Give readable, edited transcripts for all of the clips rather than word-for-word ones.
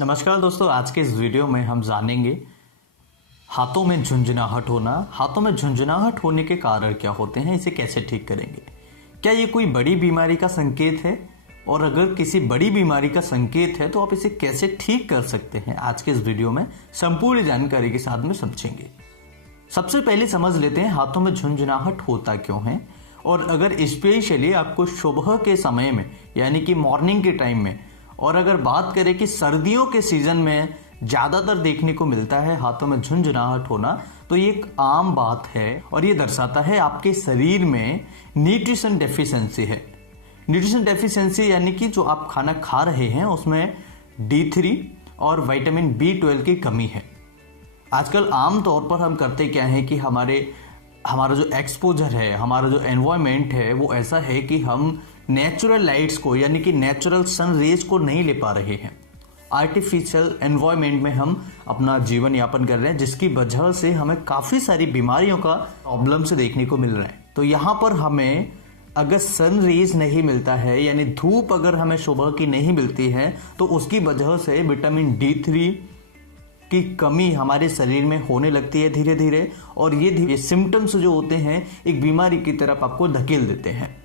नमस्कार दोस्तों, आज के इस वीडियो में हम जानेंगे हाथों में झुंझुनाहट होना। हाथों में झुंझुनाहट होने के कारण क्या होते हैं, इसे कैसे ठीक करेंगे, क्या ये कोई बड़ी बीमारी का संकेत है, और अगर किसी बड़ी बीमारी का संकेत है तो आप इसे कैसे ठीक कर सकते हैं, आज के इस वीडियो में संपूर्ण जानकारी के साथ में समझेंगे। सबसे पहले समझ लेते हैं हाथों में झुंझुनाहट होता क्यों है, और अगर स्पेशली आपको सुबह के समय में यानी कि मॉर्निंग के टाइम में, और अगर बात करें कि सर्दियों के सीजन में ज्यादातर देखने को मिलता है हाथों में झुंझुनाहट होना, तो ये एक आम बात है और ये दर्शाता है आपके शरीर में न्यूट्रिशन डेफिशिएंसी है। न्यूट्रिशन डेफिशिएंसी यानी कि जो आप खाना खा रहे हैं उसमें D3 और विटामिन B12 की कमी है। आजकल आम तौर पर हम करते क्या है कि हमारा जो एक्सपोजर है, हमारा जो एनवायरमेंट है वो ऐसा है कि हम नेचुरल लाइट्स को यानी कि नेचुरल सन रेज को नहीं ले पा रहे हैं। आर्टिफिशियल एनवायरमेंट में हम अपना जीवन यापन कर रहे हैं, जिसकी वजह से हमें काफ़ी सारी बीमारियों का प्रॉब्लम से देखने को मिल रहा है। तो यहाँ पर हमें अगर सन रेज नहीं मिलता है यानी धूप अगर हमें सुबह की नहीं मिलती है तो उसकी वजह से विटामिन D3 की कमी हमारे शरीर में होने लगती है धीरे धीरे, और ये सिम्टम्स जो होते हैं एक बीमारी की तरफ आपको धकेल देते हैं।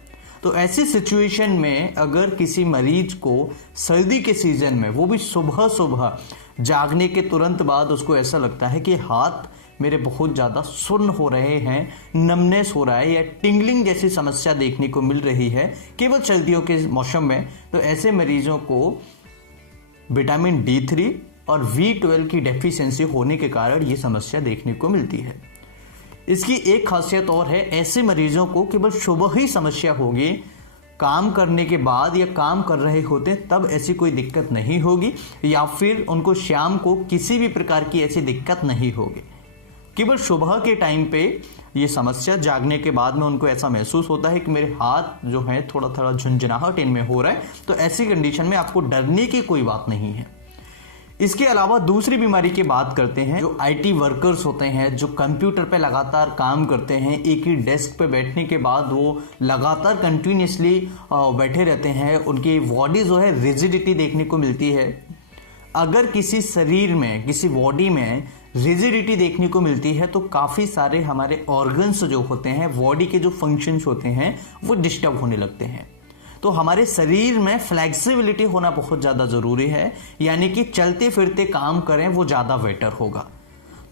तो ऐसी सिचुएशन में अगर किसी मरीज को सर्दी के सीजन में, वो भी सुबह सुबह जागने के तुरंत बाद, उसको ऐसा लगता है कि हाथ मेरे बहुत ज़्यादा सुन्न हो रहे हैं, नमनेस हो रहा है या टिंगलिंग जैसी समस्या देखने को मिल रही है केवल सर्दियों के मौसम में, तो ऐसे मरीजों को विटामिन D3 और B12 की डेफिशिएंसी होने के कारण ये समस्या देखने को मिलती है। इसकी एक खासियत और है, ऐसे मरीजों को केवल सुबह ही समस्या होगी, काम करने के बाद या काम कर रहे होते तब ऐसी कोई दिक्कत नहीं होगी, या फिर उनको शाम को किसी भी प्रकार की ऐसी दिक्कत नहीं होगी। केवल सुबह के टाइम पे ये समस्या, जागने के बाद में उनको ऐसा महसूस होता है कि मेरे हाथ जो है थोड़ा थोड़ा झुंझुनाहट इनमें हो रहा है। तो ऐसी कंडीशन में आपको डरने की कोई बात नहीं है। इसके अलावा दूसरी बीमारी की बात करते हैं, जो IT वर्कर्स होते हैं, जो कंप्यूटर पे लगातार काम करते हैं, एक ही डेस्क पे बैठने के बाद वो लगातार कंटिन्यूसली बैठे रहते हैं, उनकी बॉडी जो है रिजिडिटी देखने को मिलती है। अगर किसी शरीर में, किसी बॉडी में रिजिडिटी देखने को मिलती है तो काफ़ी सारे हमारे ऑर्गन्स जो होते हैं, बॉडी के जो फंक्शंस होते हैं वो डिस्टर्ब होने लगते हैं। तो हमारे शरीर में फ्लेक्सिबिलिटी होना बहुत ज़्यादा ज़रूरी है, यानी कि चलते फिरते काम करें वो ज़्यादा बेटर होगा।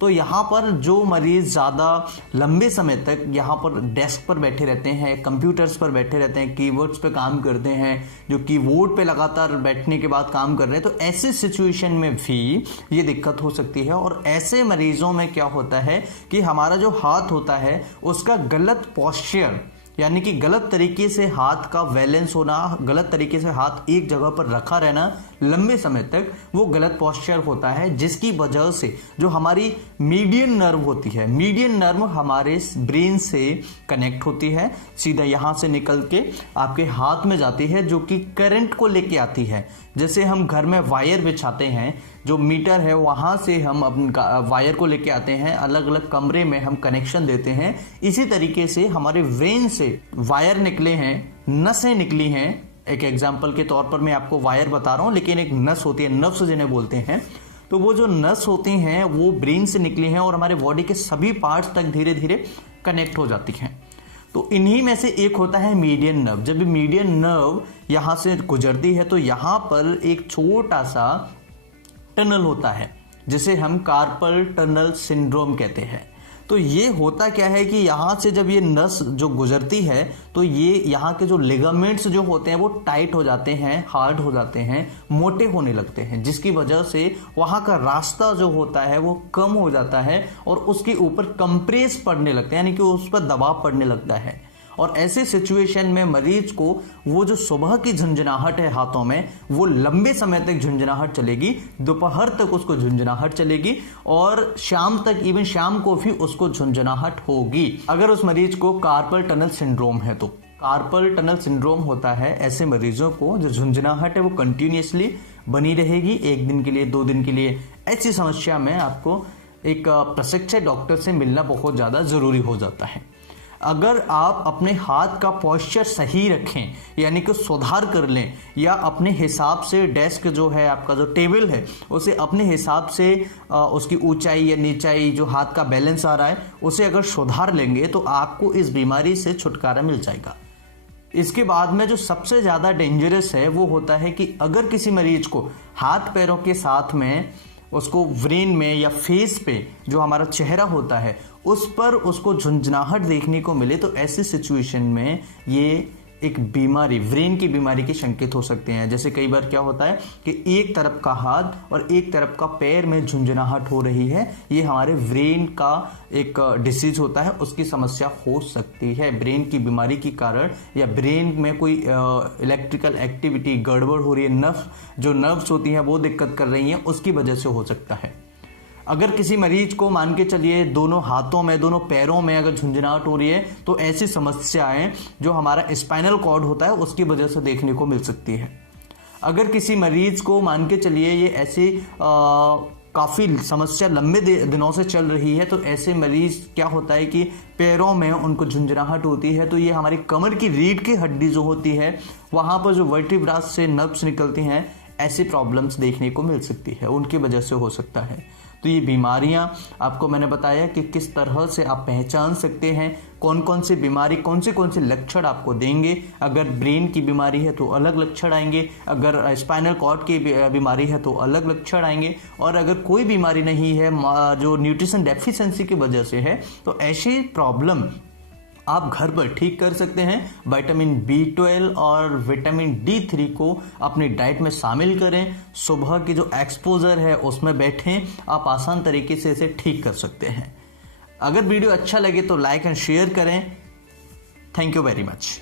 तो यहाँ पर जो मरीज़ ज़्यादा लंबे समय तक यहाँ पर डेस्क पर बैठे रहते हैं, कंप्यूटर्स पर बैठे रहते हैं, कीबोर्ड्स पे काम करते हैं, जो कीबोर्ड पे लगातार बैठने के बाद काम कर रहे हैं, तो ऐसे सिचुएशन में भी ये दिक्कत हो सकती है। और ऐसे मरीजों में क्या होता है कि हमारा जो हाथ होता है उसका गलत पोस्चर, यानी कि गलत तरीके से हाथ का बैलेंस होना, गलत तरीके से हाथ एक जगह पर रखा रहना लंबे समय तक, वो गलत पोस्चर होता है, जिसकी वजह से जो हमारी मीडियन नर्व होती है, मीडियन नर्व हमारे ब्रेन से कनेक्ट होती है, सीधा यहाँ से निकल के आपके हाथ में जाती है, जो कि करंट को लेके आती है। जैसे हम घर में वायर बिछाते हैं, जो मीटर है वहाँ से हम अपना वायर को लेके आते हैं, अलग अलग कमरे में हम कनेक्शन देते हैं, इसी तरीके से हमारे ब्रेन से वायर निकले हैं, नसें निकली हैं। एक एग्जाम्पल के तौर पर मैं आपको वायर बता रहा हूँ, लेकिन एक नस होती है, नर्व्स जिन्हें बोलते हैं, तो वो जो नस होती हैं वो ब्रेन से निकली हैं और हमारे बॉडी के सभी पार्ट्स तक धीरे धीरे कनेक्ट हो जाती हैं। तो इन्हीं में से एक होता है मीडियन नर्व। जब मीडियन नर्व यहाँ से गुजरती है तो यहाँ पर एक छोटा सा टनल होता है, जिसे हम कार्पल टनल सिंड्रोम कहते हैं। तो ये होता क्या है कि यहाँ से जब ये नस जो गुजरती है तो ये यहाँ के जो लिगामेंट्स जो होते हैं वो टाइट हो जाते हैं, हार्ड हो जाते हैं, मोटे होने लगते हैं, जिसकी वजह से वहाँ का रास्ता जो होता है वो कम हो जाता है और उसके ऊपर कंप्रेस पड़ने लगते हैं, यानी कि उस पर दबाव पड़ने लगता है। और ऐसे सिचुएशन में मरीज को वो जो सुबह की झुंझुनाहट है हाथों में, वो लंबे समय तक झुंझुनाहट चलेगी, दोपहर तक उसको झुंझुनाहट चलेगी और शाम तक, इवन शाम को भी उसको झुंझुनाहट होगी, अगर उस मरीज को कार्पल टनल सिंड्रोम है तो। कार्पल टनल सिंड्रोम होता है ऐसे मरीजों को जो झुंझुनाहट है वो कंटिन्यूसली बनी रहेगी, 1 दिन के लिए, 2 दिन के लिए। ऐसी समस्या में आपको एक प्रशिक्षित डॉक्टर से मिलना बहुत ज़्यादा ज़रूरी हो जाता है। अगर आप अपने हाथ का पोस्चर सही रखें, यानी कि सुधार कर लें, या अपने हिसाब से डेस्क जो है आपका जो टेबल है उसे अपने हिसाब से उसकी ऊंचाई या नीचाई, जो हाथ का बैलेंस आ रहा है उसे अगर सुधार लेंगे तो आपको इस बीमारी से छुटकारा मिल जाएगा। इसके बाद में जो सबसे ज़्यादा डेंजरस है वो होता है कि अगर किसी मरीज को हाथ पैरों के साथ में उसको ब्रेन में या फेस पे जो हमारा चेहरा होता है उस पर उसको झुंझुनाहट देखने को मिले, तो ऐसी सिचुएशन में ये एक बीमारी, ब्रेन की बीमारी के संकेत हो सकते हैं। जैसे कई बार क्या होता है कि एक तरफ का हाथ और एक तरफ का पैर में झुंझुनाहट हो रही है, ये हमारे ब्रेन का एक डिसीज होता है, उसकी समस्या हो सकती है। ब्रेन की बीमारी के कारण या ब्रेन में कोई इलेक्ट्रिकल एक्टिविटी गड़बड़ हो रही है, जो नर्व्स होती हैं वो दिक्कत कर रही हैं, उसकी वजह से हो सकता है। अगर किसी मरीज को मान के चलिए दोनों हाथों में, दोनों पैरों में अगर झुंझुनाहट हो रही है तो ऐसी समस्याएं जो हमारा स्पाइनल कॉर्ड होता है उसकी वजह से देखने को मिल सकती है। अगर किसी मरीज को मान के चलिए ये ऐसी काफ़ी समस्या लंबे दिनों से चल रही है, तो ऐसे मरीज क्या होता है कि पैरों में उनको झुंझुनाहट होती है, तो ये हमारी कमर की रीढ़ की हड्डी जो होती है वहाँ पर जो वर्टिब्रास से नर्व्स निकलती हैं, ऐसी प्रॉब्लम्स देखने को मिल सकती है, उनकी वजह से हो सकता है। तो ये बीमारियां आपको मैंने बताया कि किस तरह से आप पहचान सकते हैं, कौन कौन सी बीमारी, कौन से लक्षण आपको देंगे। अगर ब्रेन की बीमारी है तो अलग लक्षण आएंगे, अगर स्पाइनल कॉर्ड की बीमारी है तो अलग लक्षण आएंगे, और अगर कोई बीमारी नहीं है जो न्यूट्रिशन डेफिशिएंसी की वजह से है तो ऐसी प्रॉब्लम आप घर पर ठीक कर सकते हैं। विटामिन B12 और विटामिन D3 को अपनी डाइट में शामिल करें। सुबह की जो एक्सपोजर है उसमें बैठें, आप आसान तरीके से इसे ठीक कर सकते हैं। अगर वीडियो अच्छा लगे तो लाइक एंड शेयर करें। Thank you very much.